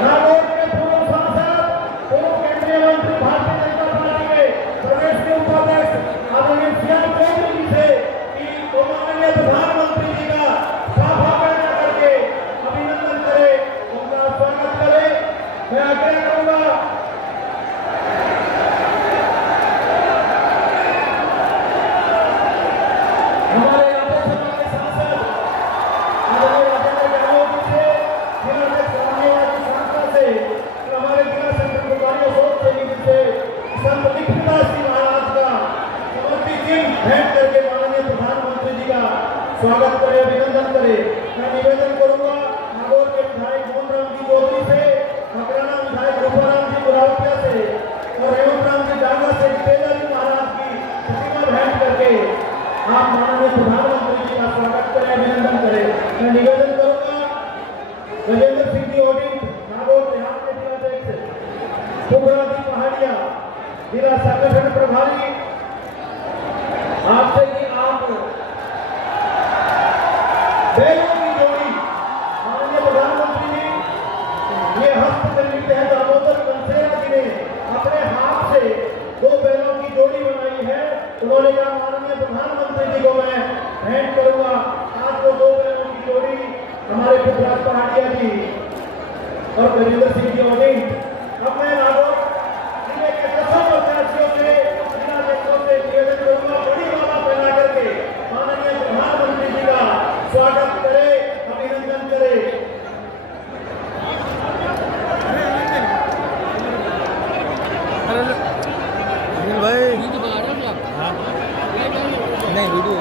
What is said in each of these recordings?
नागौर के पूर्व सांसद, पूर्व केंद्रीय मंत्री, भारतीय जनता पार्टी के प्रदेश के उपाध्यक्ष आदरणीय श्याम चौधरी जी से कि वो माननीय प्रधानमंत्री जी का साफा पैदा करके अभिनंदन करे, उनका स्वागत करे। मैं आग्रह करूंगा हमारे राज्यसभा के सांसद आदरणीय राजेंद्र गहलोत जी से, जिला अध्यक्ष समाजवादी संस्था से, हमारे जिला संगठन प्रभारी अशोक सैनी जी से संत लिखदास जी महाराज का समर्पित चिन्ह भेंट करके माननीय प्रधानमंत्री जी का स्वागत करे, अभिनंदन करे। मैं निवेदन करूंगा नागौर के विधायक मोहन राम जी चौधरी से, मकराना विधायक रूपाराम जी गुरावटिया से और हेमंत राम जी डांगा से तेजा जी महाराज की प्रतिमा भेंट करके आप माननीय प्रधानमंत्री जी का स्वागत करें, अभिनंदन करें। मैं निवेदन करूंगा गजेंद्र सिंह जी ओडिंग, नागौर बिहार के जिलाध्यक्ष, फुगरादी पहाड़िया जिला संगठन प्रभारी, आपसे कि आप बैलों की जोड़ी माननीय प्रधानमंत्री जी ये हस्तकला है, दामोदर कंसेरा जी ने अपने हाथ से 2 बैलों की जोड़ी बनाई है। उन्होंने कहा माननीय प्रधानमंत्री जी को मैं भेंट करूंगा आज वो 2 बैलों की जोड़ी हमारे फुगराज पहाड़िया जी और गजेंद्र सिंह जी ओडिंग। अब मैं नागौर जिले के 10 प्रत्याशियों से, जिलाध्यक्षों से निवेदन करूंगा बड़ी माला फैला करके माननीय प्रधानमंत्री जी का स्वागत करे, अभिनंदन करे। भाई नहीं वीडियो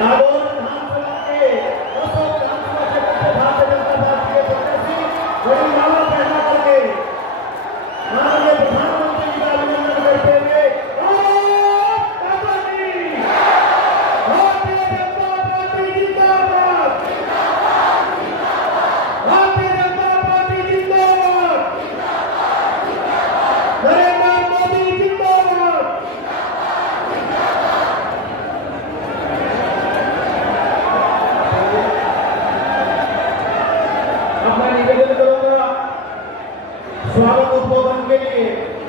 नागौर विधानसभा के 10 विधानसभा क्षेत्र से भारतीय जनता पार्टी के प्रत्याशी बड़ी माला फैला करके माननीय प्रधानमंत्री जी का अभिनंदन करते हुए भारतीय जनता पार्टी जिंदाबाद, भारतीय जनता पार्टी जिंदाबाद, नरेंद्र मोदी जिंदाबाद। अब मैं निवेदन करूंगा स्वागत उद्बोधन के लिए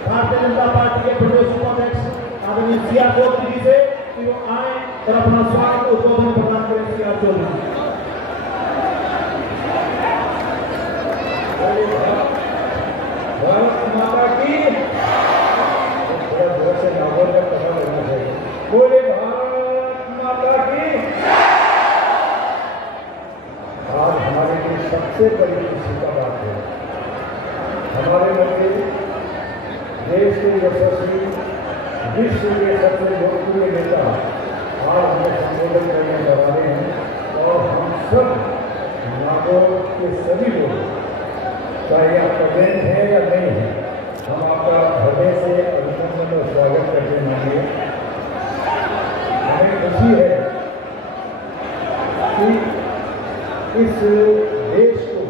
भारतीय जनता पार्टी के प्रदेश उपाध्यक्ष आदरणीय श्याम चौधरी जी से कि वो आए और अपना स्वागत उद्बोधन प्रदान करें। श्याम चौधरी भारत माता की से नागौर का पता करना चाहिए। बोले भारत माता की। आज हमारे लिए सबसे बड़ी खुशी का बात है हमारे मध्य देश के यशस्वी विश्व के सबसे लोकप्रिय नेता आज हमें संबोधन करने जा रहे हैं और हम सब नागौर के सभी लोग चाहे आप प्रेजेंट है या नहीं है, हम आपका हृदय से अभिनंदन और स्वागत करते होंगे। हमें खुशी है कि इस देश को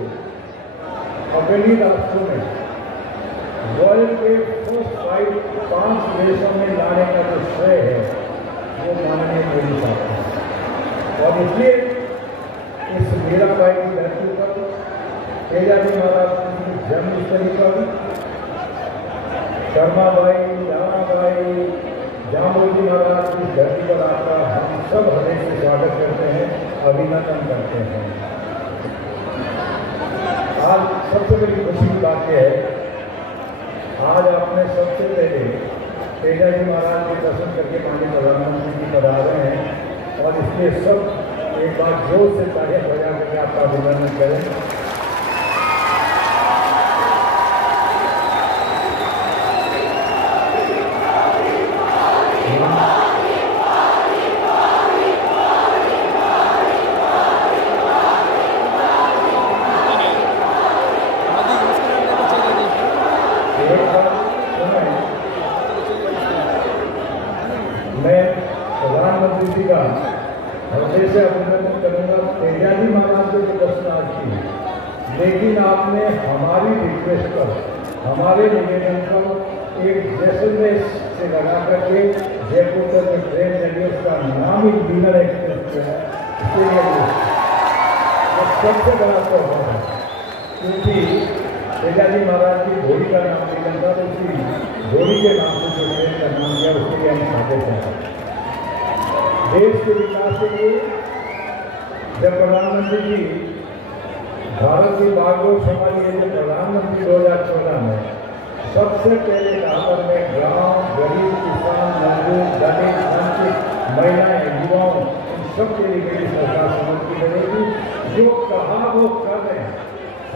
अग्रणी राष्ट्रों में वर्ल्ड के फर्स्ट 5 देशों में लाने का जो श्रेय है वो माननीय मोदी साहब है। और इसलिए इस मीराबाई की धरती पर, तेजाजी महाराज की जन्मस्थली पर, शर्माबाई, राणाबाई, जामोजी महाराज की धरती पर आपका हम सब हृदय से स्वागत करते हैं, अभिनंदन करते हैं। आज सबसे बड़ी खुशी की बात यह है आज आपने सबसे पहले तेजाजी महाराज के दर्शन करके माननीय प्रधानमंत्री जी पधारे हैं और इसलिए सब एक बार जोर से तालियां बजा करके आपका अभिनंदन करें। मैं प्रधानमंत्री जी का हृदय से अभिनंदन करूंगा। तेजाजी महाराज के जो दर्शन आज की, लेकिन आपने हमारी रिक्वेस्ट पर, हमारे निवेदन पर एक जैसलमेर से लगा करके जयपुर तक जो ट्रेन चली उसका नाम ही विनर एक्सप्रेस है। सबसे बड़ा त्योहार है क्योंकि तेजाजी महाराज की घोड़ी का नाम निकल था तो उसी घोड़ी के नाम से जो ट्रेन का नाम दिया उसके लिए हम खाते थे। देश के विकास के लिए जब प्रधानमंत्री जी भारत की बागडोर संभालिए जो प्रधानमंत्री 2014 में सबसे पहले कहा में गांव, गरीब, किसान, मजदूर, दलित, वंचित, महिलाएं, युवाओं इन सब के लिए मेरी सरकार समझती रहेगी। जो कहा वो कर रहे हैं।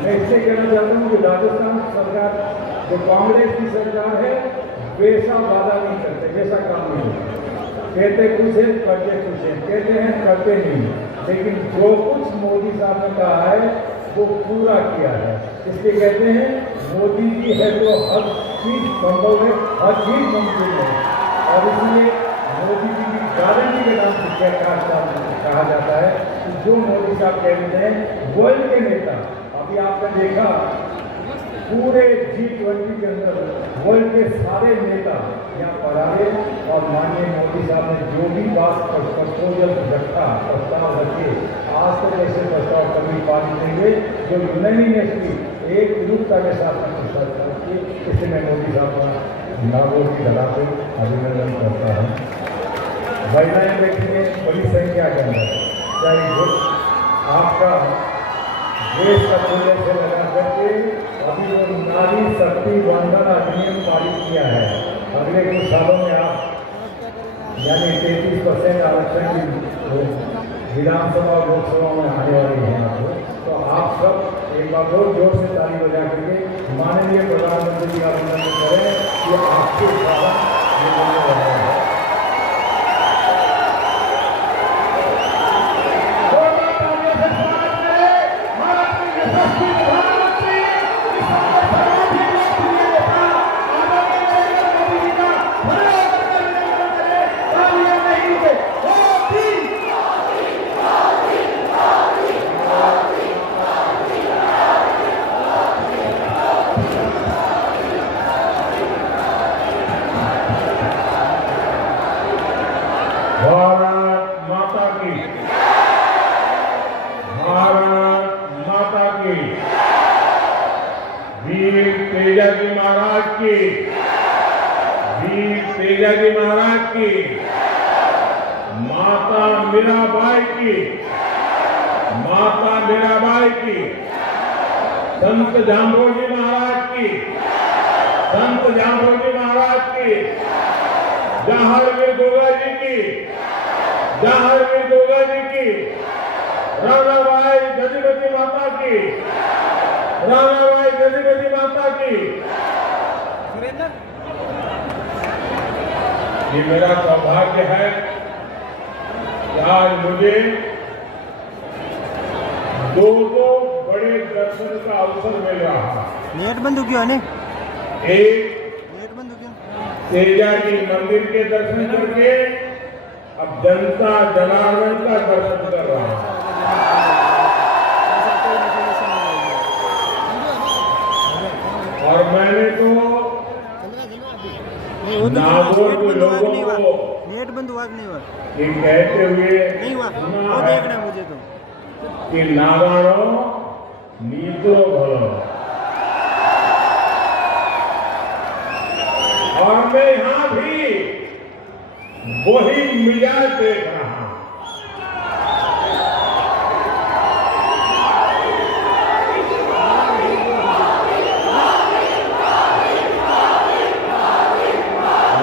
मैं इससे कहना चाहता हूँ कि राजस्थान सरकार जो कांग्रेस की सरकार है वैसा वादा नहीं करते, वैसा काम नहीं करते। कहते कुछ है करते कुछ है, कहते हैं करते नहीं, लेकिन जो कुछ मोदी साहब ने कहा है वो पूरा किया है। इसलिए कहते हैं मोदी जी है तो हर चीज संभव है, हर चीज मुमकिन है। और इसलिए मोदी जी की गारंटी के नाम से क्या कहा जाता है कि जो मोदी साहब कहते हैं वर्ल्ड के नेता। अभी आपने देखा पूरे G20 के अंदर वर्ल्ड के सारे नेता यहाँ पर आए और माननीय मोदी साहब ने जो भी बात प्रपोजल रखा, प्रस्ताव रखे, आज तक ऐसे प्रस्ताव कभी पारित नहीं हुए जो यूनानिमसली एक विरुद्धता के साथ प्रस्ताव किए। इससे मैं मोदी साहब का नागौर की धरा पे अभिनंदन करता हूँ। महिलाएं बैठी हैं बड़ी संख्या के अंदर, चाहे आपका देश का पूरे से लगा करके अभी वो नारी शक्ति वंदन अधिनियम पारित किया है। अगले कुछ सालों में आप यानी 33% आरक्षण की विधानसभा और लोकसभा में आने वाली है आपको। तो आप सब एक बार बहुत जोर से ताली बजा करके माननीय प्रधानमंत्री जी का अभिनंदन करें कि आपके द्वारा ये होने वाला है। भारत माता की, भारत माता की, वीर तेजाजी महाराज की, वीर तेजाजी महाराज की, माता मीराबाई की, माता मीराबाई की, संत जाम्बोजी महाराज की, संत जाम्बोजी महाराज की, जहांगीर गोगा जी की, जहांगीर गोगा जी की, रानाबाई गजपति माता की, रानाबाई गजपति माता की। ये मेरा सौभाग्य है कि आज मुझे दो बड़े दर्शन का अवसर मिल रहा है। नेट बंद हो गया ने? एक नेट बंद हो गया। तेजाजी मंदिर के दर्शन करके अब जनता जनार्दन का दर्शन कर रहा है। और मैंने तो नागौर के लोगों को नेट बंद हुआ नहीं हुआ, ये कहते हुए नहीं हुआ, वो देखना मुझे तो कि नागानो नीतो भलो। और मैं यहां भी वही मिजाज देख रहा हूं।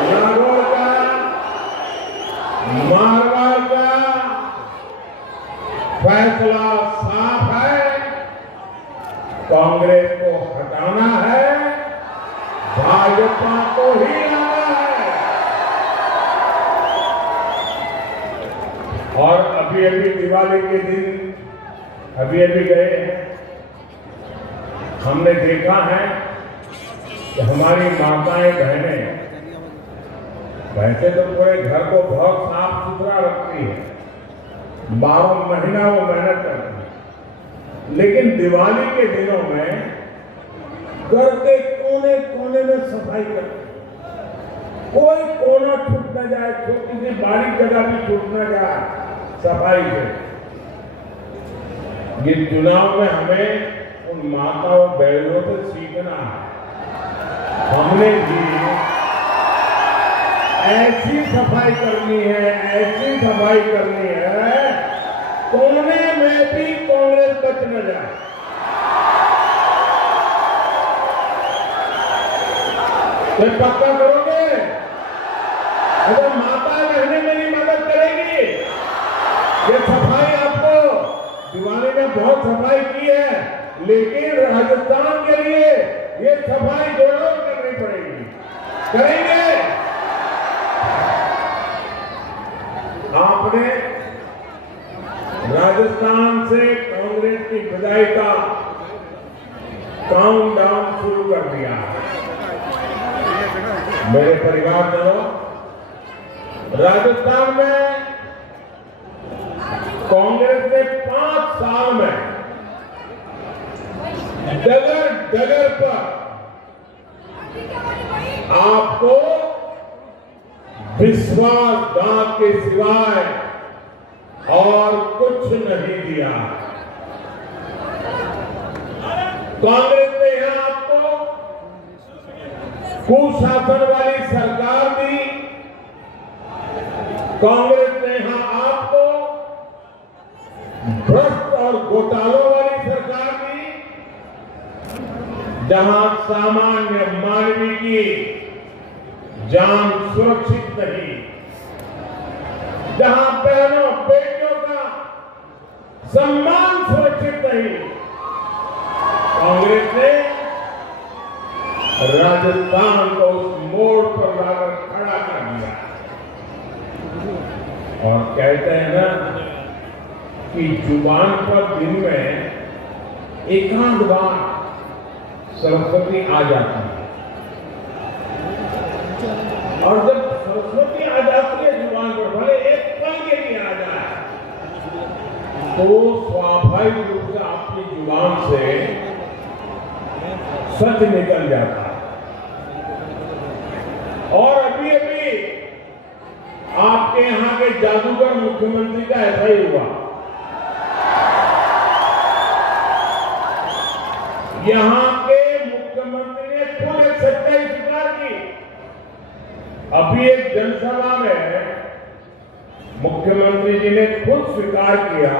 नागौर का, मारवाड़ का फैसला साफ है, कांग्रेस को हटाना है, भाजपा को ही लाना है। और अभी दिवाली के दिन अभी गए हैं, हमने देखा है कि हमारी माताएं बहनें वैसे तो पूरे घर को बहुत साफ सुथरा रखती है, 12 महीना वो मेहनत करती है, लेकिन दिवाली के दिनों में घर के कोने कोने में सफाई करती है। कोई कोना छूट न जाए, छोटी सी बारीक जगह भी छूट न जाए सफाई से। ये चुनाव में हमें उन माताओं बहनों से सीखना है। हमने भी ऐसी सफाई करनी है, ऐसी सफाई करनी है, कोने में भी कांग्रेस बच न जाए। तो पक्का करोगे? अगर माता बहनें मेरी मदद करेगी, ये सफाई आपको दिवाली में बहुत सफाई की है, लेकिन राजस्थान के लिए ये सफाई जरूर करनी पड़ेगी। करेंगे? आपने राजस्थान से कांग्रेस की विदाई का काउंटडाउन शुरू कर दिया है। मेरे परिवारजनों, राजस्थान में कांग्रेस ने 5 साल में डगर डगर पर आपको विश्वासघात के सिवाय और कुछ नहीं दिया। कांग्रेस ने यहां आपको कुशासन वाली सरकार दी। कांग्रेस ने यहां आपको भ्रष्ट और घोटालों वाली सरकार दी, जहां सामान्य मानवी की जान सुरक्षित नहीं, जहां बहनों बेटियों का सम्मान सुरक्षित नहीं। कांग्रेस ने राजस्थान को उस मोड़ पर लाकर खड़ा कर दिया। और कहते हैं ना कि जुबान पर दिन में एकांत बार सरस्वती आ जाती है, और जब सरस्वती आ जाती है जुबान पर, भले एक पल के लिए आ जाए, तो स्वाभाविक रूप से आपकी जुबान से सच निकल जाता है। और अभी अभी आपके यहां के जादूगर मुख्यमंत्री का ऐसा ही हुआ। यहां के मुख्यमंत्री ने खुद एक सच्चाई स्वीकार की। अभी एक जनसभा में मुख्यमंत्री जी ने खुद स्वीकार किया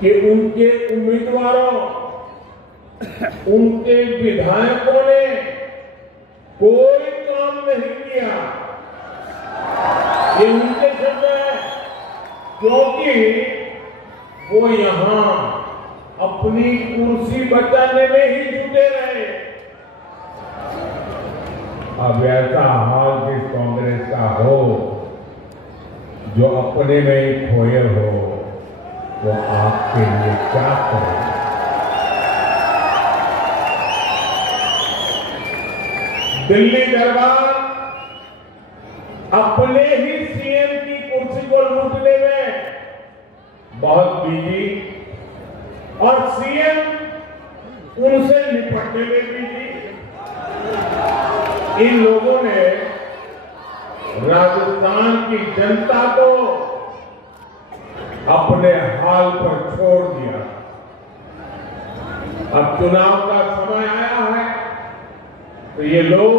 कि उनके उम्मीदवारों, उनके विधायकों ने कोई काम नहीं किया। ये उनके शब्द है, क्योंकि वो यहां अपनी कुर्सी बचाने में ही जुटे रहे। अब ऐसा हाल जिस कांग्रेस का हो, जो अपने में ही खोए हो, वो आपके लिए क्या करे? दिल्ली दरबार अपने ही सीएम की कुर्सी को लूटने में बहुत बिजी, और सीएम उनसे निपटने में बिजी। इन लोगों ने राजस्थान की जनता को अपने हाल पर छोड़ दिया। अब चुनाव का समय आया है, तो ये लोग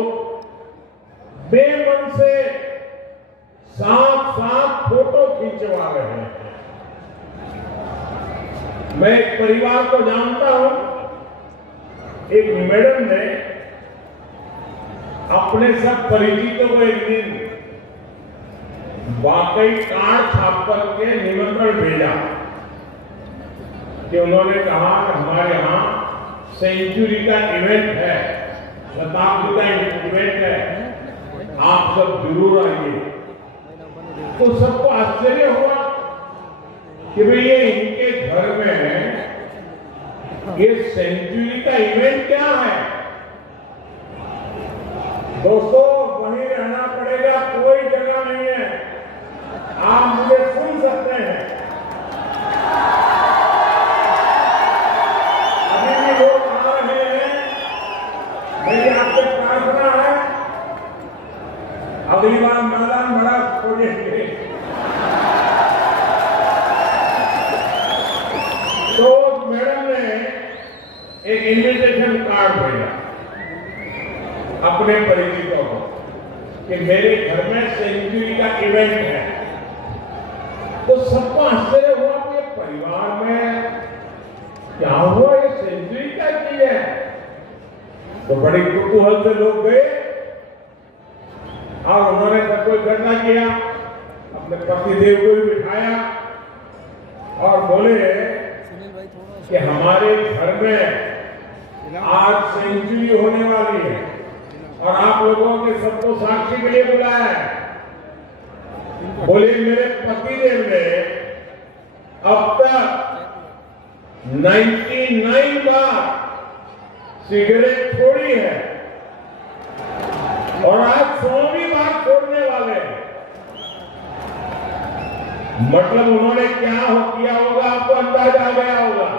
बेमन से साफ साफ फोटो खिंचवा रहे हैं। मैं एक परिवार को जानता हूं, एक मैडम ने अपने सब परिचितों को एक दिन वाकई कार्ड छाप करके निमंत्रण भेजा कि उन्होंने कहा कि हमारे यहां सेंचुरी का इवेंट है, शताब्दी का इवेंट है, आप सब जरूर आइए। तो सबको आश्चर्य हुआ कि भाई ये इनके घर में ये सेंचुरी का इवेंट क्या है। दोस्तों, वहीं रहना पड़ेगा, कोई जगह नहीं है, आप मुझे सुन सकते हैं। अभी भी लोग आ रहे हैं। मेरी आपसे प्रार्थना है अपने परिचितों को कि मेरे घर में सेंचुरी का इवेंट है, तो सबको आश्चर्य हुआ कि परिवार में क्या हुआ, ये सेंचुरी क्या चीज है। तो बड़ी कुतूहल से लोग गए और उन्होंने सबको इकट्ठा किया, अपने पतिदेव को भी बिठाया और बोले कि हमारे घर में आज सेंचुरी होने वाली है और आप लोगों के सबको साक्षी के लिए बुलाया है। बोले मेरे पतिदेव ने अब तक 99 बार सिगरेट छोड़ी है और आज 100वीं बार छोड़ने वाले हैं। मतलब उन्होंने क्या किया होगा, आपको अंदाजा आ गया होगा।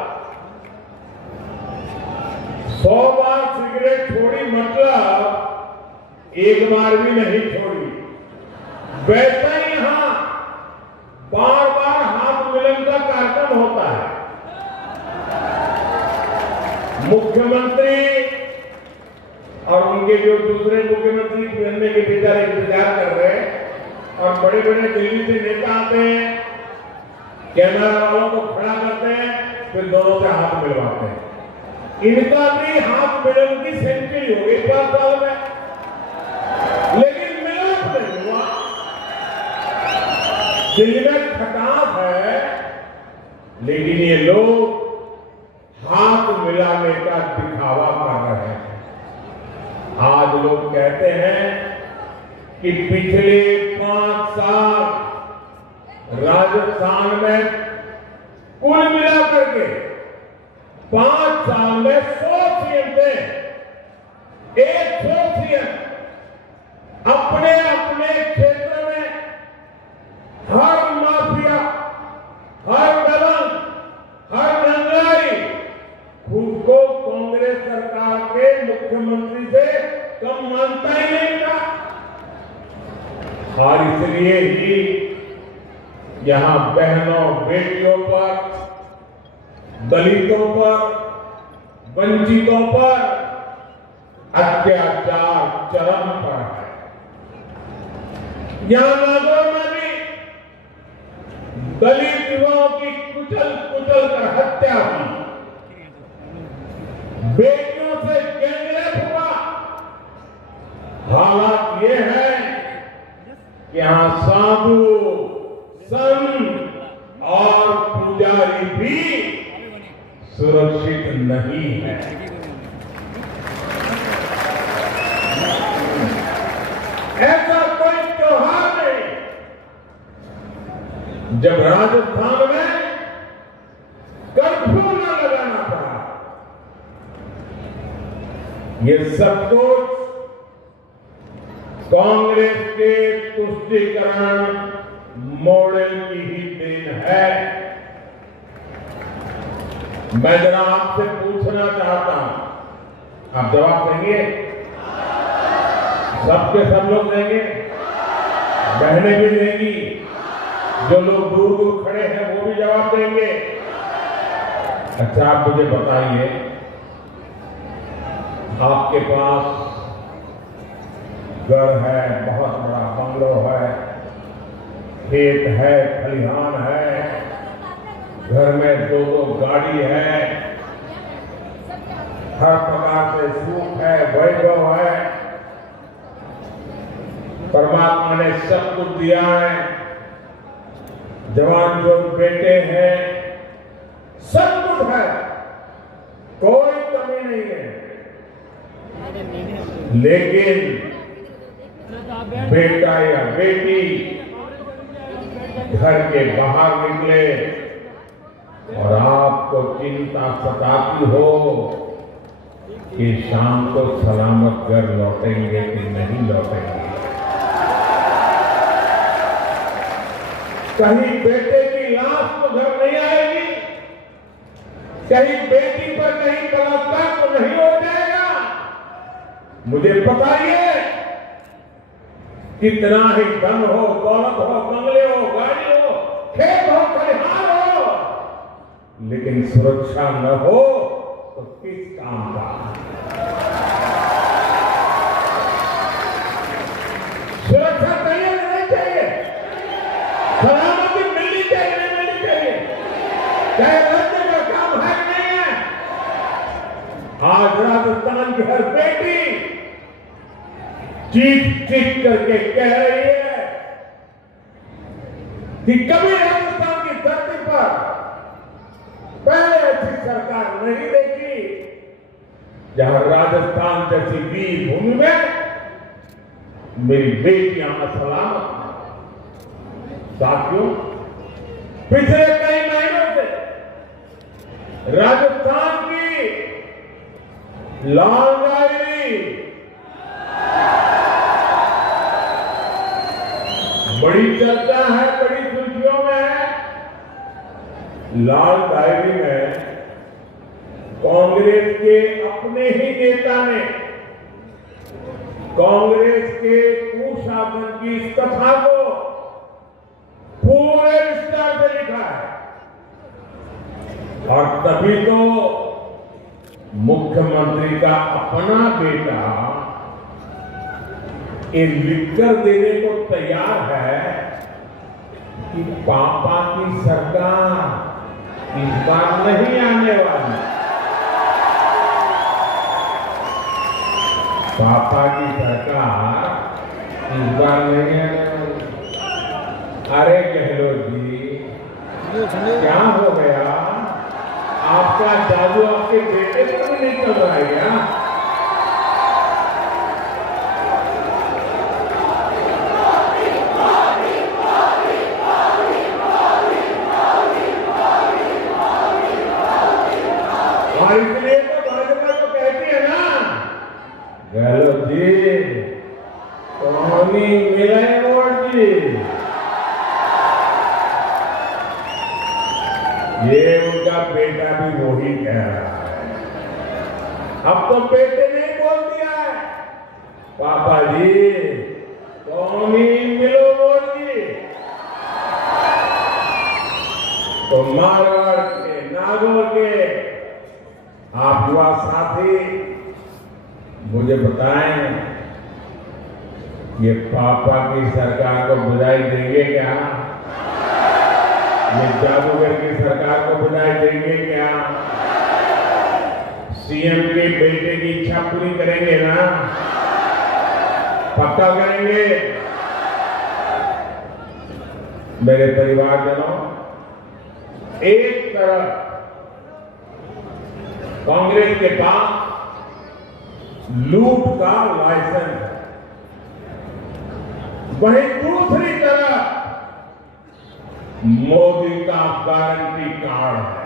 100 बार सिगरेट छोड़ी मतलब एक बार भी नहीं छोड़ी। वैसा ही यहां बार बार हाथ मिलन का कार्यक्रम होता है। मुख्यमंत्री और उनके जो दूसरे मुख्यमंत्री बनने के बेचारे इंतजार कर रहे हैं और बड़े बड़े दिल्ली से नेता आते हैं, कैमरा वालों को खड़ा करते हैं, फिर दोनों से हाथ मिलवाते हैं। इनका भी हाथ मिलन की सेंचुरी हो गई 5 साल में, लेकिन मिलन नहीं हुआ। दिल में खटास है, लेकिन ये लोग हाथ मिलाने का दिखावा कर रहे हैं। आज लोग कहते हैं कि पिछले 5 साल राजस्थान में कुल मिलाकर के 5 साल में 100 सीएम थे। 100 सीएम अपने अपने क्षेत्र में हर माफिया, हर दबंग, हर दंगाई खुद को कांग्रेस सरकार के मुख्यमंत्री से कम मानता ही नहीं था। और इसलिए ही यहां बहनों बेटियों पर, दलितों पर, वंचितों पर अत्याचार चरम पर है। यहां नागौर में भी दलित युवाओं की कुचल कुचल कर हत्या हुई, बेटियों से गैंगरेप हुआ। हालात ये है कि यहां साधु, संत और पुजारी भी सुरक्षित नहीं है। ऐसा कोई त्योहार नहीं जब राजस्थान में कर्फ्यू न लगाना पड़ा। ये सब कुछ कांग्रेस के तुष्टीकरण मॉडल की ही देन है। मैं जरा आपसे पूछना चाहता हूं, आप जवाब देंगे? सबके सब लोग देंगे, बहनें भी देंगी, जो लोग दूर दूर खड़े हैं वो भी जवाब देंगे। अच्छा, आप मुझे बताइए, आपके पास घर है, बहुत बड़ा बंगलो है, खेत है, खलिहान है, घर में 2-2 गाड़ी है, हर प्रकार से सुख है, वैभव है, परमात्मा ने सब कुछ दिया है, जवान जो बेटे हैं, सब कुछ है, कोई कमी नहीं है। लेकिन बेटा या बेटी घर के बाहर निकले और आपको चिंता सताती हो कि शाम को सलामत घर लौटेंगे कि नहीं लौटेंगे। कहीं बेटे की लाश तो घर नहीं आएगी, कहीं बेटी पर कहीं बलात्कार तो नहीं हो जाएगा। मुझे पता ही है, कितना ही धन हो, दौलत हो, बंगले हो, गाड़ी हो, खेत हो, खलिहान हो, लेकिन सुरक्षा न हो तो किस काम का। चीख चीख करके कह रही है कि कभी राजस्थान की धरती पर पहले ऐसी सरकार नहीं देखी जहां राजस्थान जैसी वीर भूमि में मेरी बेटियां असलामत हैं। साथियों, पिछले कई महीनों से राजस्थान की लाल डायरी बड़ी चर्चा है, बड़ी सुर्खियों में है। लाल डायरी में कांग्रेस के अपने ही नेता ने कांग्रेस के कुशासन की इस कथा को पूरे विस्तार से लिखा है और तभी तो मुख्यमंत्री का अपना बेटा ये लिखकर देने को तैयार है कि पापा की सरकार इस बार नहीं आने वाली। पापा की सरकार इस बार नहीं आने वाली। अरे गहलोत जी, क्या हो गया? आपका जादू आपके बेटे पर भी नहीं चल रहा है क्या? और इसलिए तो भाजपा को कहती है ना, गहलोत जी कौनी मिले वोट जी। ये उनका बेटा भी वही कह रहा है। अब तो बेटे ने बोल दिया है, पापा जी कौनी मिलो वोट जी। तो मारवाड़ के, नागौर के आप युवा साथी मुझे बताएं, ये पापा की सरकार को बधाई देंगे क्या? ये जादूगर की सरकार को बधाई देंगे क्या? सीएम के बेटे की इच्छा पूरी करेंगे ना? पक्का करेंगे? मेरे परिवारजनों, एक तरफ कांग्रेस के पास लूट का लाइसेंस है, वहीं दूसरी तरफ मोदी का गारंटी कार्ड है।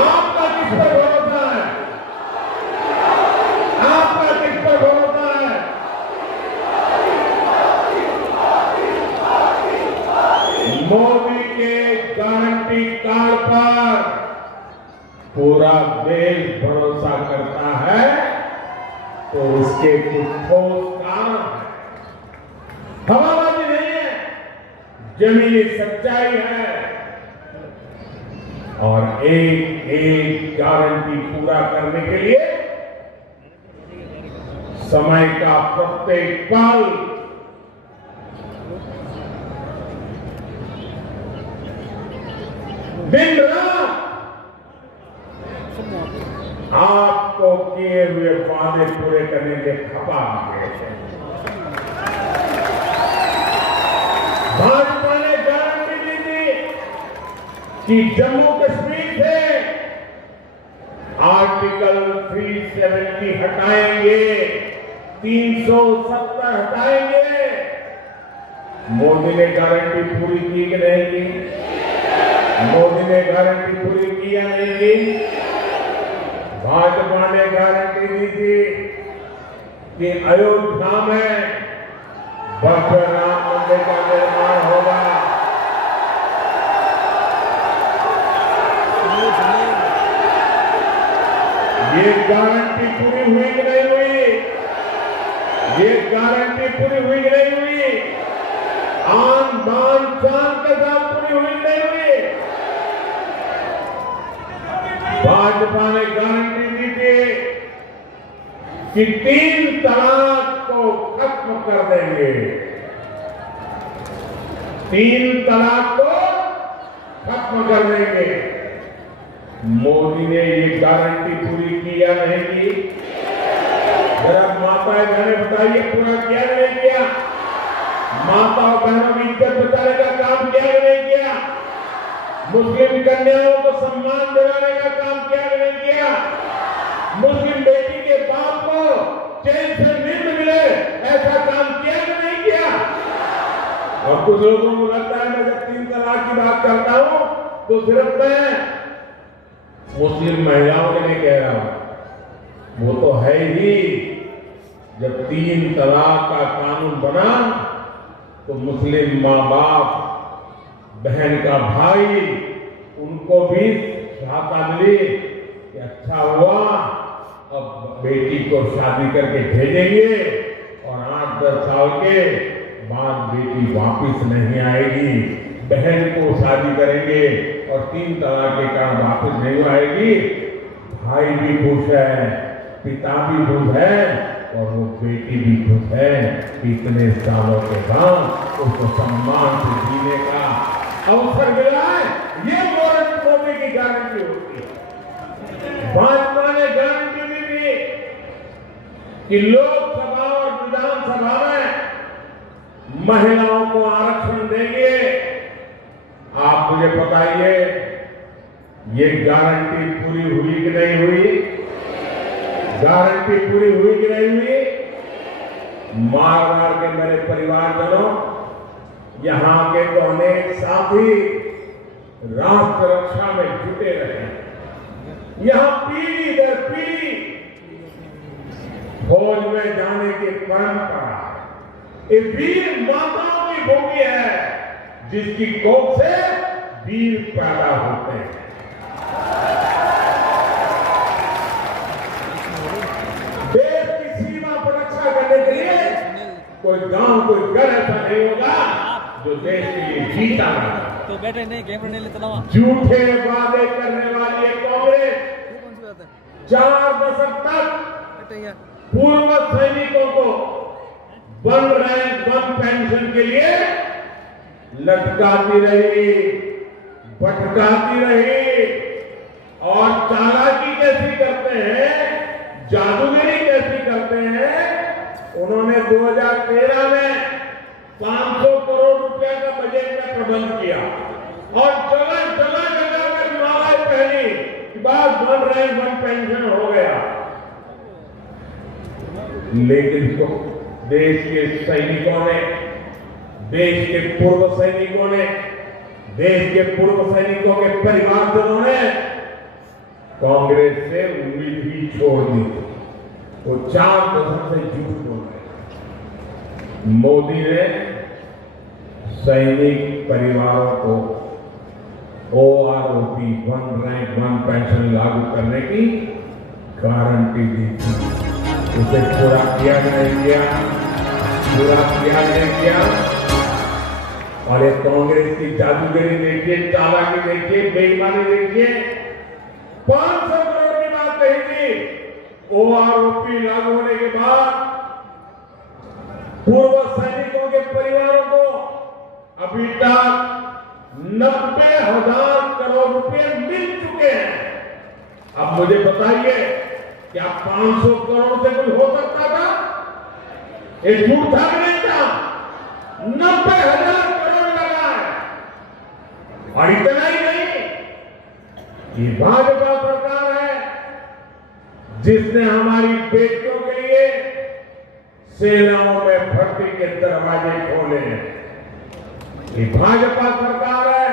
आपका किस पर भरोसा है? आपका किस पर भरोसा है? मोदी के गारंटी कार्ड पर पूरा देश भरोसा करता है तो उसके कुछ ठोस कारण है, हवाबाजी नहीं है, जमीनी सच्चाई है। और एक एक गारंटी पूरा करने के लिए समय का प्रत्येक पल दिन रात आपको किए हुए वादे पूरे करने के खपा गए थे। भाजपा ने गारंटी दी थी कि जम्मू कश्मीर से आर्टिकल 370 हटाएंगे, 370 हटाएंगे। मोदी ने गारंटी पूरी की कि नहीं की? मोदी ने गारंटी पूरी की या नहीं की? भाजपा ने गारंटी दी थी कि अयोध्या में भव्य राम मंदिर का निर्माण होगा। ये गारंटी पूरी हुई कि नहीं हुई? ये गारंटी पूरी हुई कि नहीं हुई? आन बान शान के साथ पूरी हुई कि नहीं हुई? भाजपा ने गारंटी दी थी कि 3 तलाक को खत्म कर देंगे। 3 तलाक को खत्म कर देंगे। मोदी ने ये गारंटी पूरी की या नहीं की? जरा माताएं बहनें बताइए, पूरा किया या नहीं किया? माता और बहनों की इज्जत बचाने का काम किया या नहीं किया? मुस्लिम कन्याओं को सम्मान दिलाने का काम किया या नहीं किया? मुस्लिम बेटी के बाप को चैन से नींद मिले ऐसा काम किया या नहीं किया? और कुछ लोगों को लगता है मैं जब 3 तलाक की बात करता हूं तो सिर्फ मैं मुस्लिम महिलाओं के लिए कह रहा हूं। वो तो है ही, जब 3 तलाक का कानून बना तो मुस्लिम माँ बाप, बहन का भाई, उनको भी सहायता मिली कि अच्छा हुआ अब बेटी को शादी करके भेजेंगे और 8-10 साल के बाद बेटी वापिस नहीं आएगी, बहन को शादी करेंगे और 3 तलाक के कारण वापिस नहीं आएगी। भाई भी खुश है, पिता भी खुश है और वो बेटी भी खुश है। इतने सालों के बाद उसको सम्मान से जीने का अवसर मिला है। ये मोदी की गारंटी होती है। भाजपा ने गारंटी दी थी कि लोकसभा और विधानसभा में महिलाओं को आरक्षण देंगे। आप मुझे बताइए, ये गारंटी पूरी हुई कि नहीं हुई? गारंटी पूरी हुई कि नहीं हुई? मार मार के मेरे परिवारजनों, यहां के तो अनेक साथी राष्ट्र रक्षा में जुटे रहे। यहां पीढ़ी दर पीढ़ी फौज में जाने की परंपरा है। ये वीर माताओं की भूमि है जिसकी कोख से वीर पैदा होते हैं। देश की सीमा पर रक्षा करने के लिए कोई गांव, कोई घर ऐसा नहीं होगा जो देश के लिए जीता ना। तो बेटे नहीं कैमरा नहीं लेता ना। झूठे वादे करने वाली है कांग्रेस। 4 दशक तक पूर्व सैनिकों को 1 रैंक 1 पेंशन के लिए लटकाती रही, भटकाती रही और चालाकी कैसी करते हैं, जादूगरी कैसी करते हैं। उन्होंने 2013 में 500 करोड़ रुपया का बजट में प्रबंध किया और जगह में मालाएं पहनी कि बाद 1 रैंक 1 पेंशन हो गया। लेकिन तो देश के सैनिकों ने, देश के पूर्व सैनिकों ने, देश के पूर्व सैनिकों के परिवारजनों ने कांग्रेस से उम्मीद ही छोड़ दी। वो 4 दशक से झूठ बोल रहे। मोदी ने सैनिक परिवारों को OROP 1 रैंक 1 पेंशन लागू करने की गारंटी दी थी। उसे पूरा किया नहीं किया, पूरा किया नहीं किया। और ये कांग्रेस की जादूगरी देखिए, चालाकी देखिए, बेईमानी देखिए। 500 करोड़ की बात कही थी। OROP लागू होने के बाद पूर्व सैनिकों के परिवारों को अभी तक 90,000 करोड़ रुपए मिल चुके हैं। अब मुझे बताइए, क्या 500 करोड़ से कुछ हो सकता था? ये झूठ था कि नहीं था? 90,000 करोड़ लगा है। और इतना ही नहीं, ये भाजपा सरकार है जिसने हमारी बेटियों के लिए सेनाओं में भर्ती के दरवाजे खोले हैं। ये भाजपा सरकार है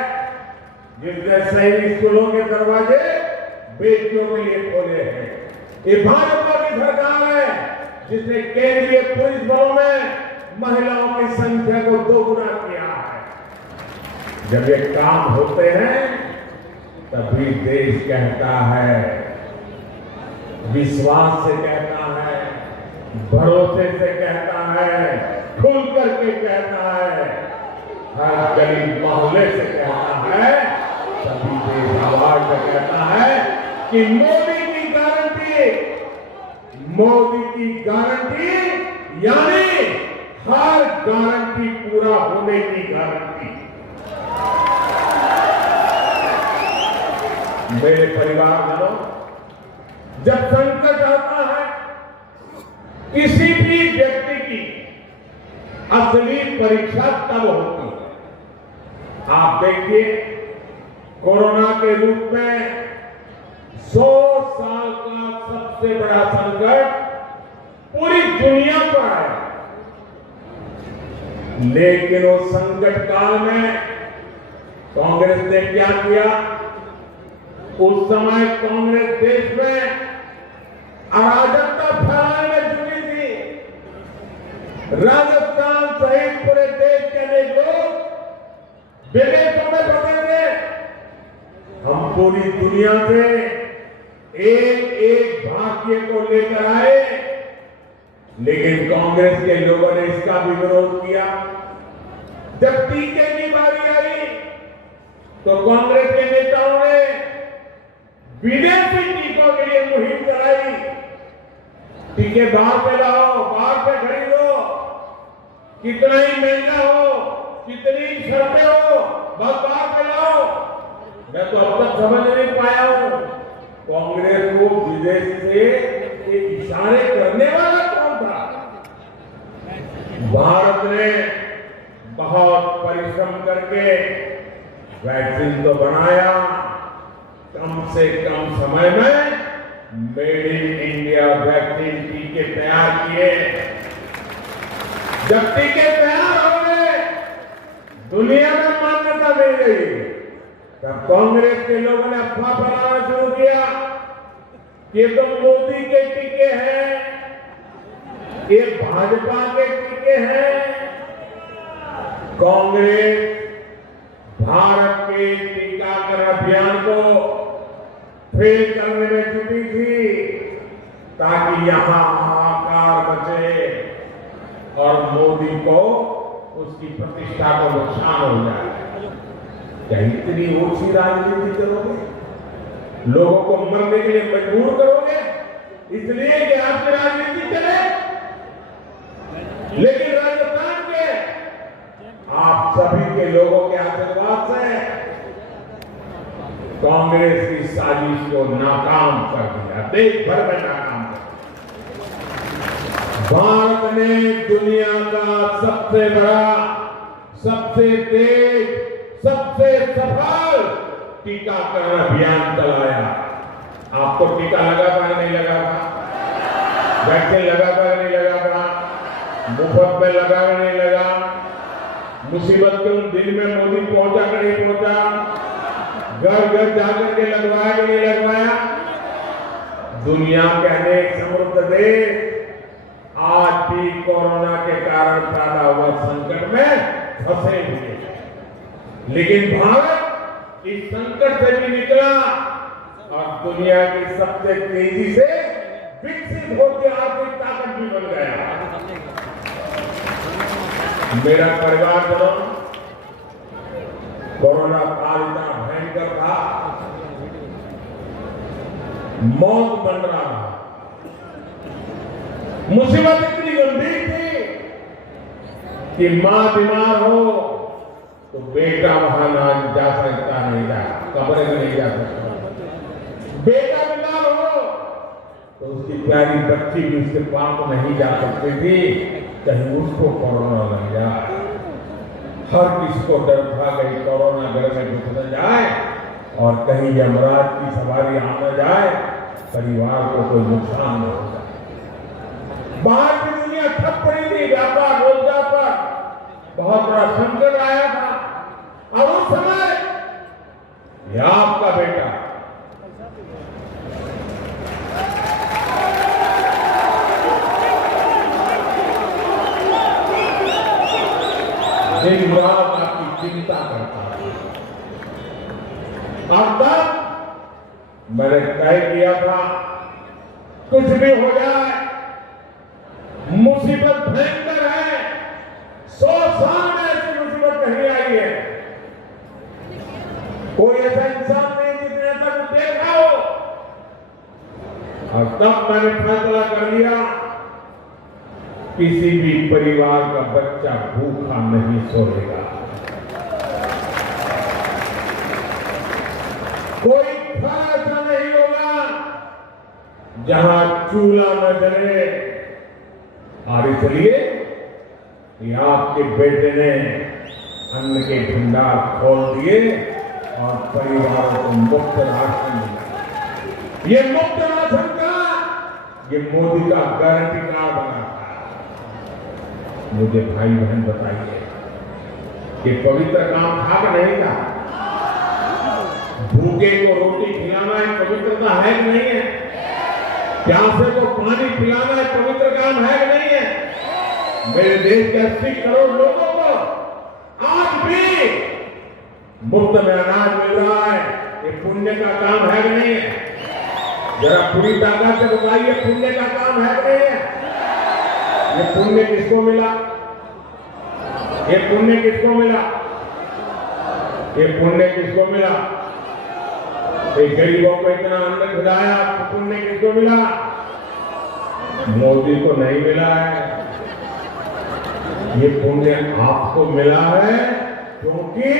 जिसने सैनिक स्कूलों के दरवाजे बेटियों के लिए खोले हैं। ये भाजपा की सरकार है जिसने केंद्रीय पुलिस बलों में महिलाओं की संख्या को 2 गुना किया है। जब ये काम होते हैं तभी देश कहता है, विश्वास से कहता है, भरोसे से कहता है, खुल करके कहता है, हर गरीब मोहल्ले से कहता है, सभी देश आवाज से कहता है कि मोदी की गारंटी यानी हर गारंटी पूरा होने की गारंटी। मेरे परिवारजनों, जब संकट आता है, किसी भी व्यक्ति की असली परीक्षा तब होती है। आप देखिए, कोरोना के रूप में 100 साल का सबसे बड़ा संकट पूरी दुनिया पर आया, लेकिन उस संकट काल में कांग्रेस ने क्या किया? उस समय कांग्रेस देश में अराजकता फैलाने में जुटी थी। राजस्थान सहित पूरे देश के अनेक लोग विदेशों में फंसे थे। हम पूरी दुनिया से एक एक भारतीय को लेकर आए, लेकिन कांग्रेस के लोगों ने इसका भी विरोध किया। जब टीके की बारी आई तो कांग्रेस के नेताओं ने विदेशी टीकों के लिए मुहिम चलाई। टीके बाहर से लाओ, बाहर से खरीदो, कितना ही महंगा हो, कितनी शर्तें हो, बस बाहर से लाओ। मैं तो अब तक समझ नहीं पाया हूं कांग्रेस को विदेश से इशारे करने वाला कौन था? भारत ने बहुत परिश्रम करके वैक्सीन तो बनाया, कम से कम समय में मेड इन इंडिया वैक्सीन टीके तैयार किए। जब टीके तैयार हो गए, दुनिया में मान्यता मिल गई, तब कांग्रेस के लोगों ने अफवाह फैलाना शुरू किया कि ये तो मोदी के टीके हैं, ये भाजपा के टीके हैं। कांग्रेस भारत के टीकाकरण अभियान को फेल करने में जुटी थी ताकि यहां हाहाकार मचे और मोदी को उसकी प्रतिष्ठा को नुकसान हो जाए। क्या इतनी ओछी राजनीति करोगे? लोगों को मरने के लिए मजबूर करोगे इसलिए कि आपकी राजनीति चले? लेकिन राजस्थान के आप सभी के लोगों के आशीर्वाद से कांग्रेस की साजिश को नाकाम कर दिया, देश भर में नाकाम कर दिया। भारत ने दुनिया का सबसे बड़ा, सबसे तेज, सबसे सफल टीकाकरण अभियान चलाया। आपको टीका लगा था नहीं लगा था? वैक्सीन लगा था नहीं लगा था? मुफ्त में लगा नहीं लगा? मुसीबत के उन दिन में मोदी पहुंचा कि नहीं पहुंचा? घर घर जाकर के लगवाया कि नहीं लगवाया? दुनिया के अनेक समृद्ध देश आज भी कोरोना के कारण पैदा हुआ संकट में फंसे हुए हैं, लेकिन भारत इस संकट से भी निकला और दुनिया की सबसे तेजी से विकसित होकर आर्थिक ताकत भी बन गया। मेरा परिवारजनों, कोरोना काल इतना भयंकर था, मौत बन रहा था, मुसीबत इतनी गंभीर थी कि मां बीमार हो तो बेटा वहां ना जा सकता, नहीं जा कमरे में नहीं जा सकता। बेटा बीमार हो तो उसकी प्यारी बच्ची भी उसके पास नहीं जा सकती थी, कहीं उसको कोरोना लग जाए। हर किसी को डर था कहीं कोरोना घर में घुस न जाए और कहीं यमराज की सवारी आ न जाए, परिवार को कोई नुकसान न हो जाए। बाहर की दुनिया ठप पड़ी थी, व्यापार रोजगार पर बहुत बड़ा संकट आया था और उस समय यह आपका बेटा दिन रात आपकी चिंता करता है। और तब मैंने तय किया था कुछ भी हो जाए, मुसीबत भयंकर है, 100 साल में ऐसी मुसीबत नहीं आई है, कोई ऐसा इंसान नहीं जिसने तक देखा हो। और तब मैंने फैसला कर लिया किसी भी परिवार का बच्चा भूखा नहीं सोएगा, कोई जहां चूल्हा न जले। और इसलिए कि आपके बेटे ने अन्न के भंडार खोल दिए और परिवारों को मुफ्त राशन दिया। ये मुफ्त राशन का ये मोदी का गारंटी कार्ड बना था। मुझे भाई बहन बताइए कि पवित्र काम था कि नहीं था? भूखे को रोटी खिलाना एक पवित्रता है कि नहीं है? प्यासे को पानी पिलाना एक पवित्र काम है कि नहीं है? मेरे देश के 80 करोड़ लोगों को आज भी मुफ्त में अनाज मिल रहा है। ये पुण्य का काम है कि नहीं है? जरा पूरी ताकत से बताइए, पुण्य का काम है कि नहीं है? ये पुण्य किसको मिला? ये पुण्य किसको मिला? ये पुण्य किसको मिला? गरीबों को इतना अन्न खिलाया, पुण्य किसको मिला? मोदी को नहीं मिला है। ये पुण्य आपको मिला है क्योंकि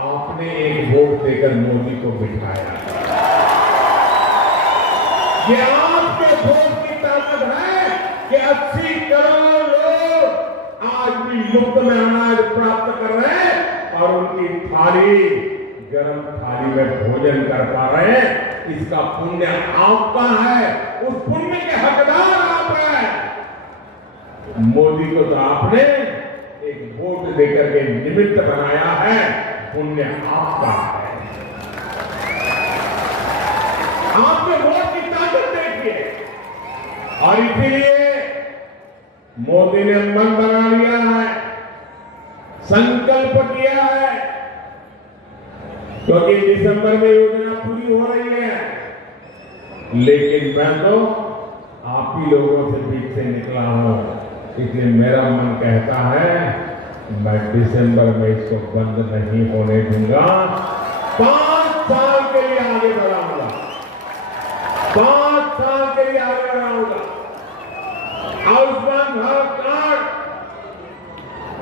आपने एक वोट देकर मोदी को बिठाया। ये आपके वोट की ताकत है कि 80 करोड़ लोग आज भी मुफ्त में अनाज प्राप्त कर रहे हैं और उनकी थाली गरम थाली में भोजन कर पा रहे हैं। इसका पुण्य आपका है, उस पुण्य के हकदार आप हैं। मोदी को तो आपने एक वोट देकर के निमित्त बनाया है, पुण्य आपका है। आपने वोट की ताकत देखिए और इसीलिए मोदी ने मन बना लिया है, संकल्प किया है, क्योंकि दिसंबर में योजना पूरी हो रही है। लेकिन मैं तो आप ही लोगों से बीच से निकला हूं, इसलिए मेरा मन कहता है मैं दिसंबर में इसको बंद नहीं होने दूंगा। 5 साल के लिए आगे बढ़ाऊंगा, 5 साल के लिए आगे बढ़ाऊंगा। आयुष्मान भारत कार्ड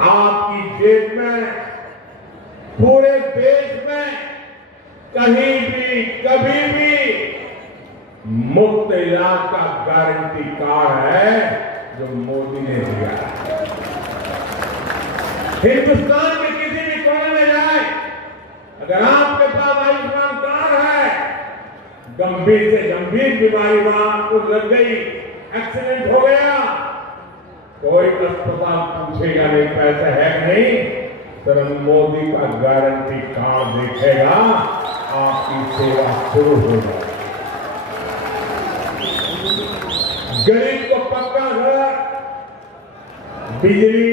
आपकी जेब में, पूरे देश में कहीं भी कभी भी मुफ्त इलाज का गारंटी कार्ड है जो मोदी ने दिया है। हिंदुस्तान के किसी भी कोने में जाए, अगर आपके पास आयुष्मान कार्ड है, गंभीर से गंभीर बीमारी वहां आपको लग गई, एक्सीडेंट हो गया, कोई अस्पताल पूछेगा नहीं पैसा है कि नहीं, तरह मोदी का गारंटी कार्ड देखेगा, आपकी सेवा शुरू हो जाएगी। गरीब को पक्का घर, बिजली,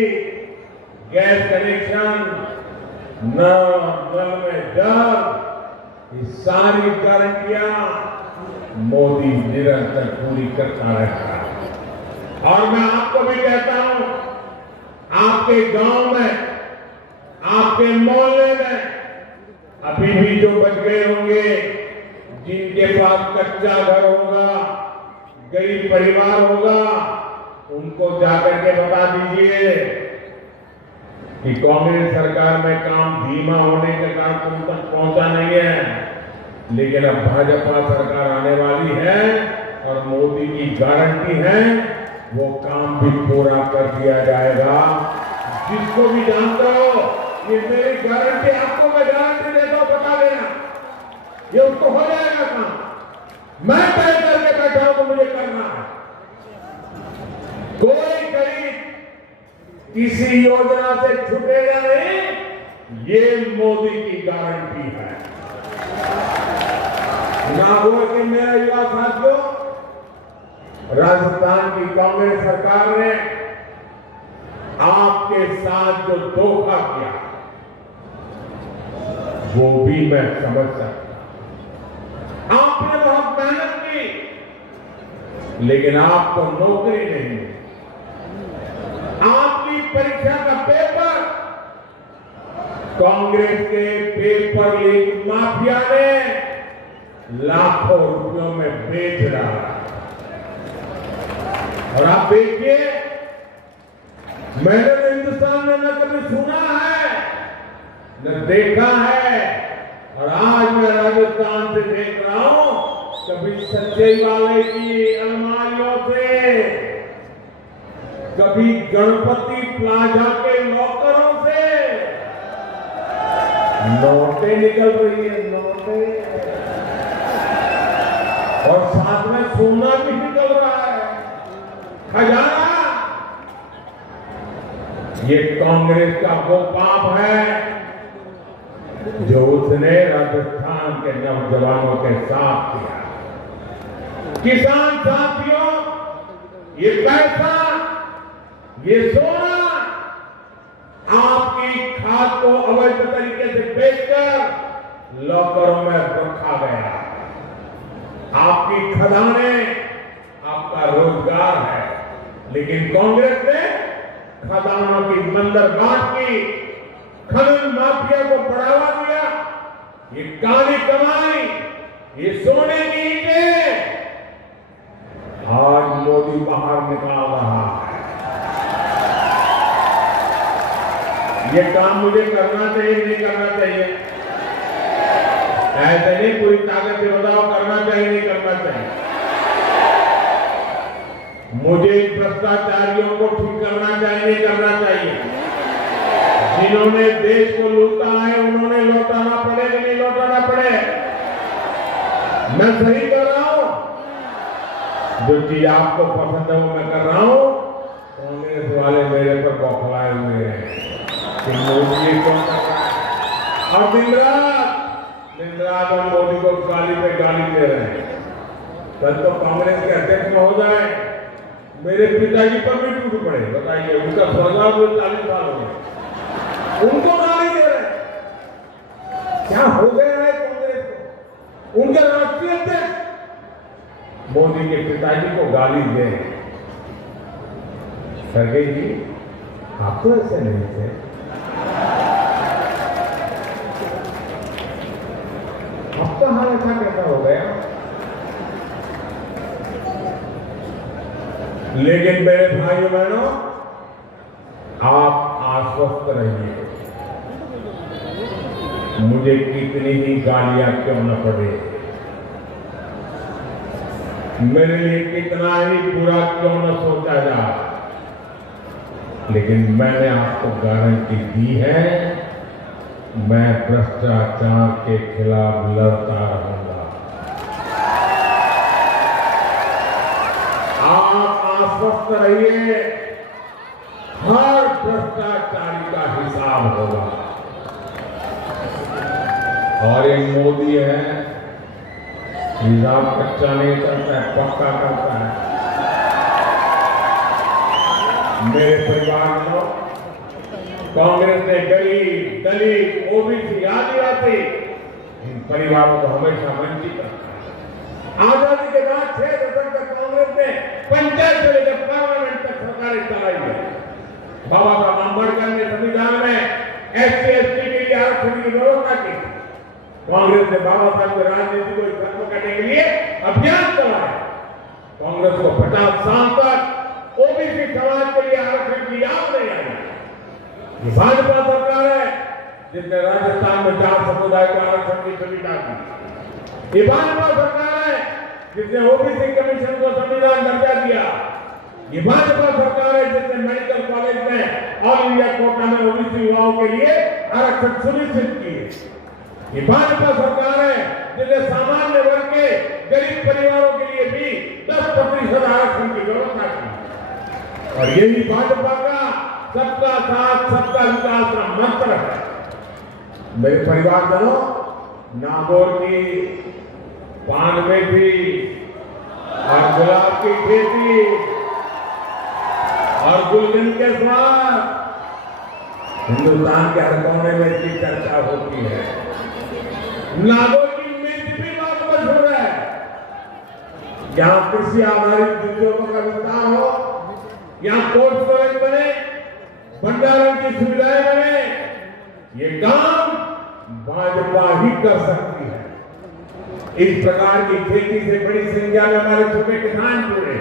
गैस कनेक्शन, नल में जल, ये सारी गारंटियां मोदी निरंतर पूरी करता रहता है। और मैं आपको भी कहता हूं, आपके गांव में, आपके मोहल्ले में अभी भी जो बच गए होंगे, जिनके पास कच्चा घर होगा, गरीब परिवार होगा, उनको जाकर के बता दीजिए कि कांग्रेस सरकार में काम धीमा होने के कारण तुम तक पहुंचा नहीं है, लेकिन अब भाजपा सरकार आने वाली है और मोदी की गारंटी है, वो काम भी पूरा कर दिया जाएगा। जिसको भी जानते हो, ये मेरी गारंटी, आपको मैं गारंटी देता हूं, बता देना, ये उसको हो जाएगा काम। मैं तय करके बैठा हूं तो मुझे करना है। कोई गरीब किसी योजना से छूटेगा नहीं, ये मोदी की गारंटी है। नागौर के मेरे युवा साथियों, राजस्थान की कांग्रेस सरकार ने आपके साथ जो धोखा किया, वो भी मैं समझ सकता। आपने बहुत मेहनत की, लेकिन आपको नौकरी नहीं मिली। आपकी परीक्षा का पेपर कांग्रेस के पेपर लीक माफिया ने लाखों रुपयों में बेच रहा है। और आप देखिए, मैंने तो हिंदुस्तान में न कभी सुना है न देखा है, और आज मैं राजस्थान से देख रहा हूं कभी सच्चाई वाले की अलमारियों से, कभी गणपति प्लाजा के लॉकरों से नोटें निकल रही है, नोटें, और साथ में सोना भी निकल रहा है, खजाना। ये कांग्रेस का वो पाप है जो उसने राजस्थान के नौजवानों के साथ किया। किसान साथियों, ये पैसा, ये सोना आपकी खाद को अवैध तरीके से बेचकर लॉकरों में रखा गया। आपकी खदानें आपका रोजगार है, लेकिन कांग्रेस ने खदानों की बंदरगाह की, खनन माफिया को बढ़ावा दिया। ये काली कमाई, ये सोने की ईंटें आज मोदी बाहर निकाल रहा है। ये काम मुझे करना चाहिए, नहीं करना चाहिए? ऐसे नहीं पूरी ताकत से बताओ, करना चाहिए, नहीं करना चाहिए? मुझे भ्रष्टाचारियों को ठीक करना चाहिए, नहीं करना चाहिए? जिन्होंने देश को लूटा है उन्होंने लौटाना पड़े कि नहीं लौटाना पड़े? मैं सही कर रहा हूं? जो चीज आपको पसंद है वो मैं कर रहा हूं। कांग्रेस वाले मेरे पर बौखलाए हुए हैं कि मोदी ये कौन कर रहा है, और दिन रात हम मोदी को गाली पे गाली दे रहे हैं। कल तो कांग्रेस के अध्यक्ष महोदय मेरे पिताजी पर भी टूट पड़े। बताइए, उनका स्वर्गवास 40 साल हो गए, उनको गाली दे रहे हैं। क्या हो गया है कांग्रेस को? उनके राष्ट्रीय अध्यक्ष मोदी के पिताजी को गाली दे। खड़गे जी, आप तो ऐसे नहीं थे। आपका हाल ऐसा कैसा हो गया? लेकिन मेरे भाइयों बहनों, आप आश्वस्त रहिए, मुझे कितनी ही गालियां क्यों न पड़े, मेरे लिए कितना ही बुरा क्यों न सोचा जाए, लेकिन मैंने आपको गारंटी दी है, मैं भ्रष्टाचार के खिलाफ लड़ता रहूंगा। आप आश्वस्त रहिए, हर भ्रष्टाचारी का हिसाब होगा। और एक मोदी है, हिसाब कच्चा नहीं करता है, पक्का करता है। मेरे परिवार में कांग्रेस ने गरीब, दलित, ओबीसी, आदिवासी इन परिवारों को हमेशा वंचित रखा है। आजादी के बाद 6 दशक तक कांग्रेस ने पंचायत से लेकर पार्लियामेंट तक सरकारें चलाई है। बाबा साहब अम्बेडकर ने संविधान में SC, ST के लिए आरक्षण की व्यवस्था की। कांग्रेस ने बाबा साहब की राजनीति को खत्म करने के लिए अभियान चलाया। कांग्रेस को 50 साल तक ओबीसी समाज के लिए आरक्षण की याद नहीं आई। ये भाजपा सरकार है जिसने राजस्थान में 4 समुदाय को आरक्षण की सुविधा दी। ये भाजपा सरकार है जिसने ओबीसी कमीशन को संविधान दर्जा दिया। ये भाजपा सरकार है जिसने मेडिकल कॉलेज में ऑल इंडिया कोटा में ओबीसी युवाओं के लिए आरक्षण सुनिश्चित किए। ये भाजपा सरकार है जिसने सामान्य वर्ग के गरीब परिवारों के लिए भी 10% आरक्षण की व्यवस्था की। और यही भाजपा का सबका साथ सबका विकास का मंत्र है। मेरे परिवार जनों, नागौर की पान में भी और गुलाब की खेती और गुलगन के साथ हिंदुस्तान के हर कोने में इसकी चर्चा होती है। नागौर की मिर्च भी बहुत मशहूर है। यहाँ कृषि आधारित उद्योगों का विस्तार हो, यहाँ कोल्ड स्टोरेज बने, भंडारण की सुविधाएं बने, ये काम भाजपा ही कर सकती है। इस प्रकार की खेती से बड़ी संख्या में हमारे छोटे किसान जुड़े,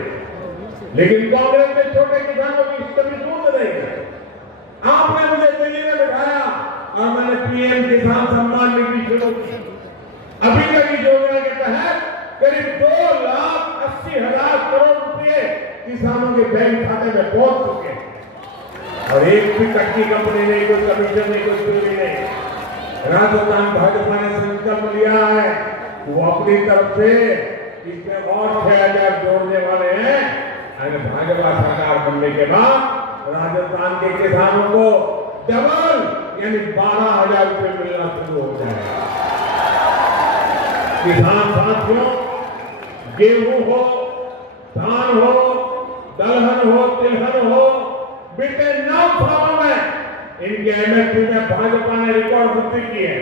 लेकिन कांग्रेस ने छोटे किसानों की कभी सुन नहीं है। आपने मुझे दिल्ली में बिठाया और मैंने PM किसान सम्मान निधि शुरू की। अभी तक इस योजना के तहत करीब पहुंच चुके हैं और एक भी कच्ची कंपनी नहीं, कोई कमीशन नहीं, कोई कुछ भी नहीं। राजस्थान भाजपा ने संकल्प लिया है, वो अपनी तरफ से इसमें और 6,000 जोड़ने वाले हैं। भाजपा सरकार बनने के बाद राजस्थान के किसानों को डबल यानी 12,000 रुपए मिलना शुरू हो जाएगा। किसान साथियों, गेहूं हो, धान हो, दलहन हो, तिलहन हो, बीते 9 सालों में इनके एमएसपी में भाजपा ने रिकॉर्ड वृद्धि की है।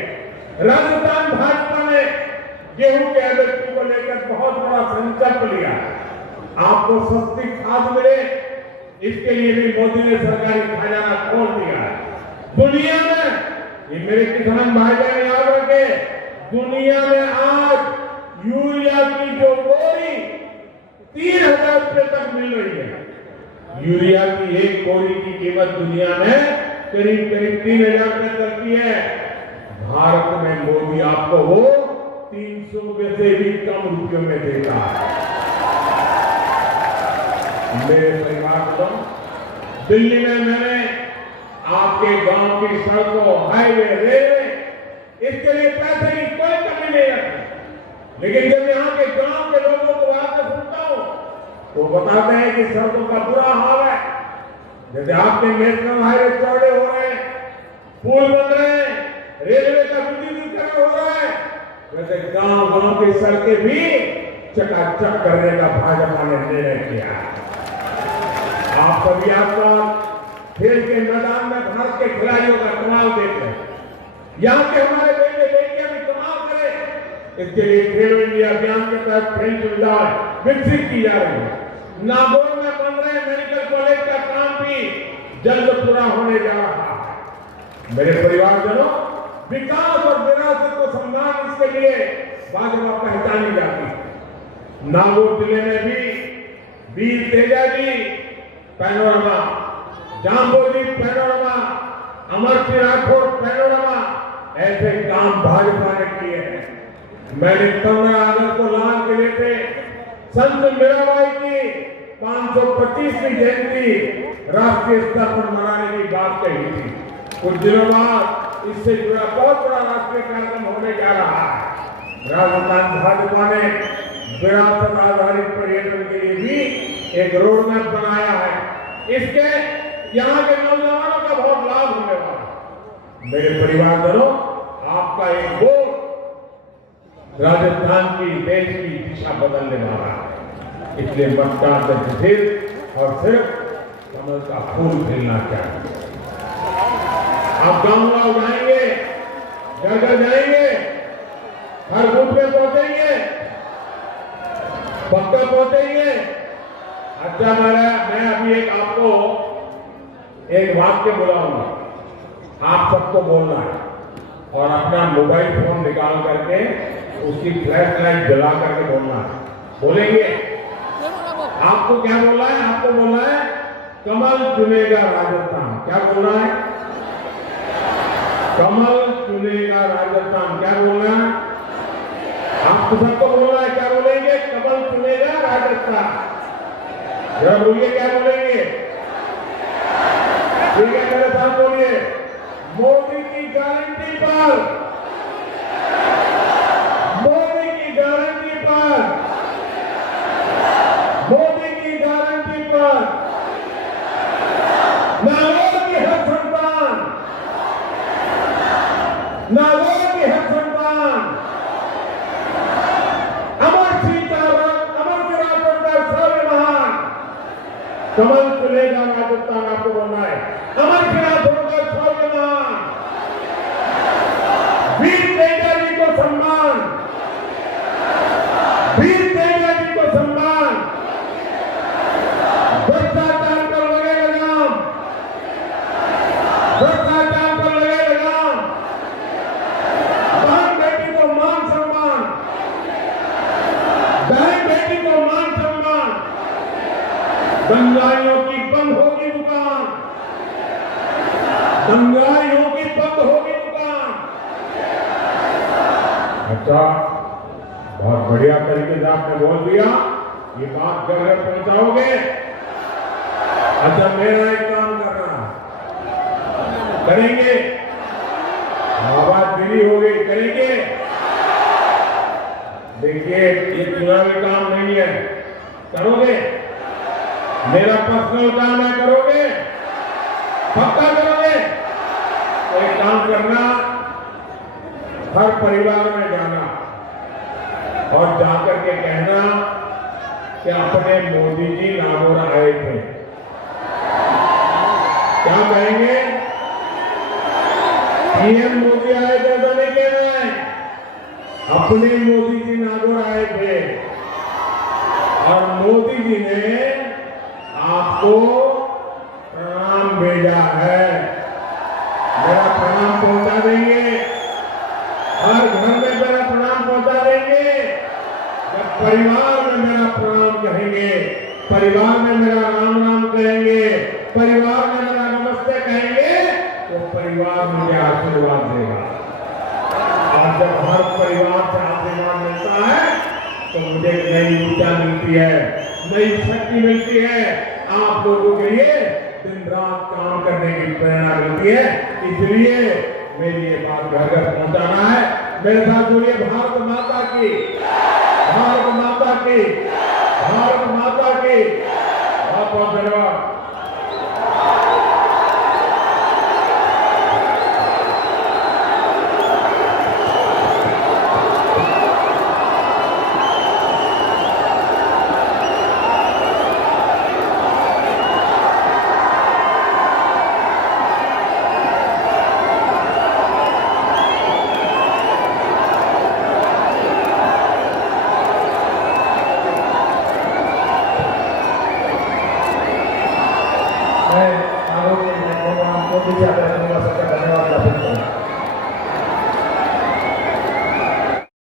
राजस्थान भाजपा ने गेहूं के एमएसपी को लेकर बहुत बड़ा संकल्प लिया। आपको सस्ती खाद मिले, इसके लिए भी मोदी ने सरकारी खजाना खोल दिया है। दुनिया में, ये मेरे किसान भाई बहन याद रखे, दुनिया में आज यूरिया की जो बोरी 3,000 रुपए तक मिल रही है। यूरिया की एक बोरी की कीमत दुनिया में करीब 3,000 रुपए चलती है। भारत में मोदी आपको वो 300 रुपए से भी कम रुपयों में देता है। मेरे परिवार, दिल्ली में मैंने आपके गांव की सड़कों, हाईवे, रेलवे, इसके लिए पैसे की कोई कमी नहीं रखी। लेकिन जब यहाँ के गांव के लोगों को आकर सुनता हूँ तो बताते हैं कि सड़कों का बुरा हाल है। जैसे आपके नेशनल हाईवे चौड़े हो रहे हैं, पुल बन रहे हैं, रेलवे का विद्युतीकरण हो रहा है, वैसे गांव की सड़कें भी चकाचक करने का भाजपा ने निर्णय किया है। आप सभी आसपास खेल के मैदान में भारत के खिलाड़ियों का कमाल देख रहे हैं। यहाँ के हमारे बेटे बेटियां भी कमाल करें, इसके लिए खेलो इंडिया अभियान के तहत खेल सुविधाएं विकसित की जा रही है। नागौर में बन रहे मेडिकल कॉलेज का काम भी जल्द पूरा होने जा रहा है। मेरे परिवारजनों, विकास और विरासत को सम्मान, इसके लिए भाजपा पहचानी जाती है। नागौर जिले में भी वीर Teja ji panorama, Jamboji panorama, Amar Singh Rathore panorama, ऐसे काम भाजपा ने किए हैं। मैंने 15 अगस्त को लाल किले से संत मीराबाई की 525वीं जयंती राष्ट्रीय स्तर पर मनाने की बात कही थी। कुछ दिनों बाद इससे जुड़ा बहुत बड़ा राष्ट्रीय कार्यक्रम होने जा रहा है। राजस्थान भाजपा ने विरासत आधारित पर्यटन के लिए भी एक रोड मैप बनाया है। इसके यहाँ के नौजवानों का बहुत लाभ होने वाला है। मेरे परिवारजनों, आपका एक वोट राजस्थान की, देश की दिशा बदलने वाला है। इसलिए मतदान से सिर्फ और सिर्फ कमल का फूल खिलना चाहिए। आप गांव जाएंगे, घर घर जाएंगे, हर बूथ पे पहुंचेंगे, पक्का पहुंचेंगे। अच्छा, मैं अभी एक आपको एक वाक्य बुलाऊंगा, आप सबको बोलना है और अपना मोबाइल फोन निकाल करके उसकी फ्लैश लाइट जला करके बोलना है। बोलेंगे? आपको क्या बोलना है? आपको बोलना है कमल चुनेगा राजस्थान। क्या बोलना है? कमल चुनेगा राजस्थान। क्या बोलना है? आपको सबको बोलना है। क्या बोलेंगे? कमल चुनेगा राजस्थान। जरा बोलिए, क्या बोलेंगे? ठीक है, मेरे साथ बोलिए। मोदी की गारंटी पर, मोदी की गारंटी पर, मोदी की गारंटी पर, नागौर की हर संतान, नागौर की हर संतान, अमर सिंह राठौर का स्वाभिमान, कमल चुनेगा राजस्थान। आपको बोलना है अमर सिंह राठौर का स्वाभिमान, वीर तेजा जी को सम्मान, वीर तेजा जी को सम्मान। भ्रष्टाचार पर लगे लगाम, भ्रष्टाचार पर लगे लगाम। बहन बेटी को मान सम्मान, बहन बेटी को मान सम्मान। दंगाइयों की बंद होगी दुकान, दंगाइयों की बंद होगी दुकान। अच्छा, बहुत बढ़िया तरीके से आपने बोल दिया। ये बात घर घर पहुंचाओगे? अच्छा मेरा एक काम करना करेंगे, आवाज दिली हो गई, करेंगे। देखिए ये चुनावी काम नहीं है, करोगे? मेरा पर्सनल काम है, करोगे? पक्का करोगे? तो एक काम करना, हर परिवार में जाना और जाकर के कहना कि अपने मोदी जी नागौर आए थे। क्या कहेंगे? पीएम मोदी आए थे, तो नहीं कहना है, अपने मोदी जी नागौर आए थे और मोदी जी ने आपको प्रणाम भेजा है। मेरा प्रणाम पहुंचा देंगे, हर घर में मेरा प्रणाम पहुंचा देंगे। जब परिवार में मेरा प्रणाम कहेंगे, परिवार में मेरा राम राम कहेंगे, परिवार में मेरा नमस्ते कहेंगे, तो परिवार मुझे आशीर्वाद देगा। और जब हर परिवार से आशीर्वाद मिलता है तो मुझे नई ऊर्जा मिलती है, नई शक्ति मिलती है, आप लोगों के लिए दिन रात काम करने की प्रेरणा मिलती है। इसलिए मेरी ये बात घर घर पहुंचाना है। मेरे साथ बोलिए भारत माता की, भारत माता की, भारत माता की। बहुत बहुत धन्यवाद। मैं आरोप में आपको